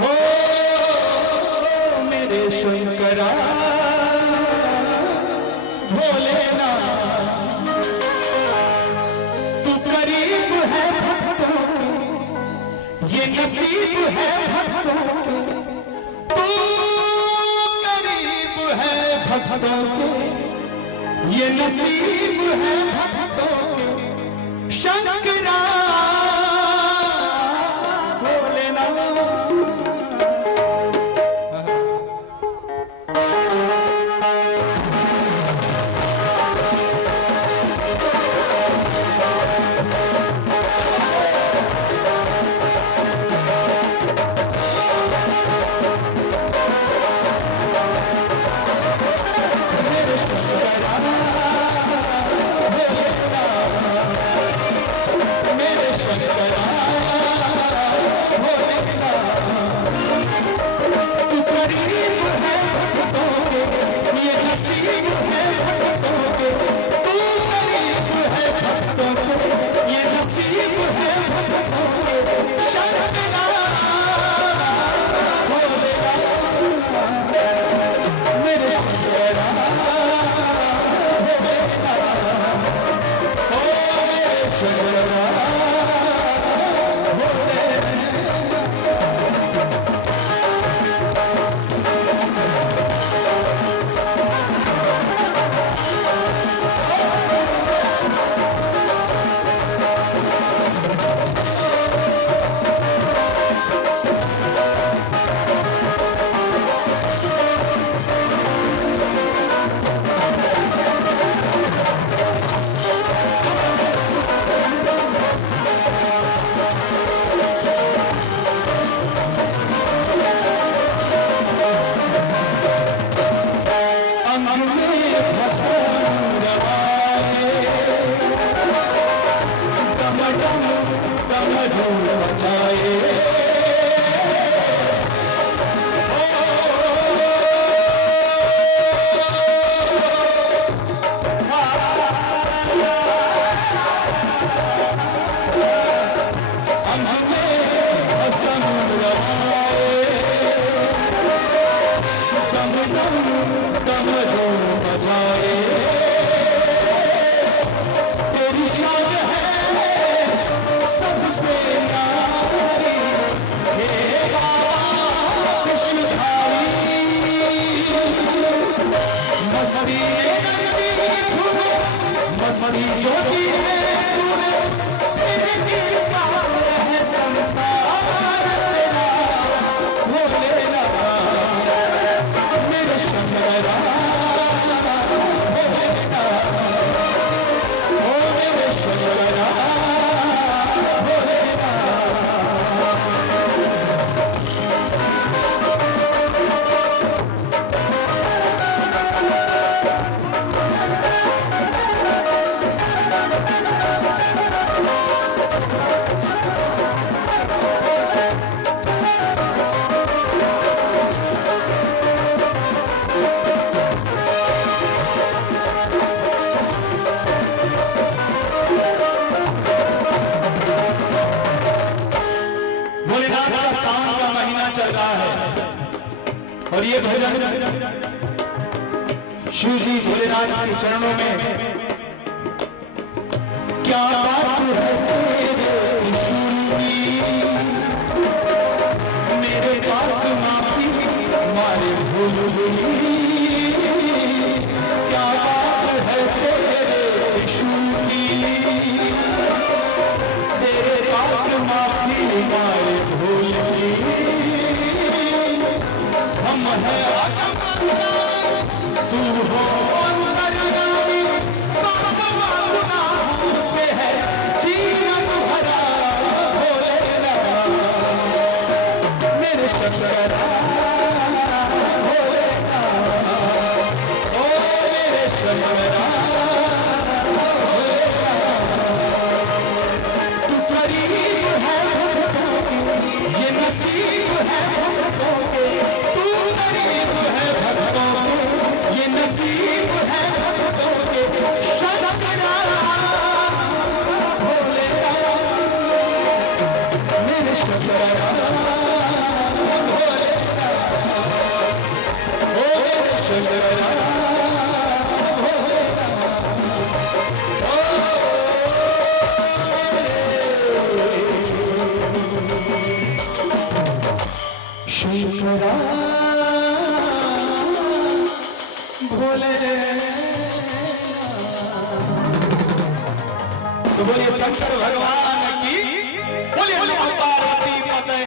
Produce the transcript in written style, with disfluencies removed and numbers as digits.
हो मेरे शंकरा भोलेनाथ, तू करीब है भक्तों के, ये नसीब है भक्तों के, तू करीब है भक्तों के, ये नसीब है भक्तों के, शंकरा मस्ती ज्योति संसार तेरा भोलेनाथ मेरे शंकरा सावन का महीना चल रहा है और ये भजन शिव जी भोलेनाथ के चरणों में क्या बात है तेरे मेरे पास माफी मारे भूल हुई क्या बात है तेरे पास माफी मारे भूल हम है तू हो अंतर्यामी से है जीवन भरा भोलेनाथ मेरे शंकरा भोलेनाथ ओ मेरे शंकरा तू करीब है भक्तों के ये नसीब है भक्तों के तू करीब है भक्तों के ये नसीब है भक्तों के शंकरा भोलेनाथ मेरे शंकरा शंकरा भोले। तो बोलिए शंकर भगवान।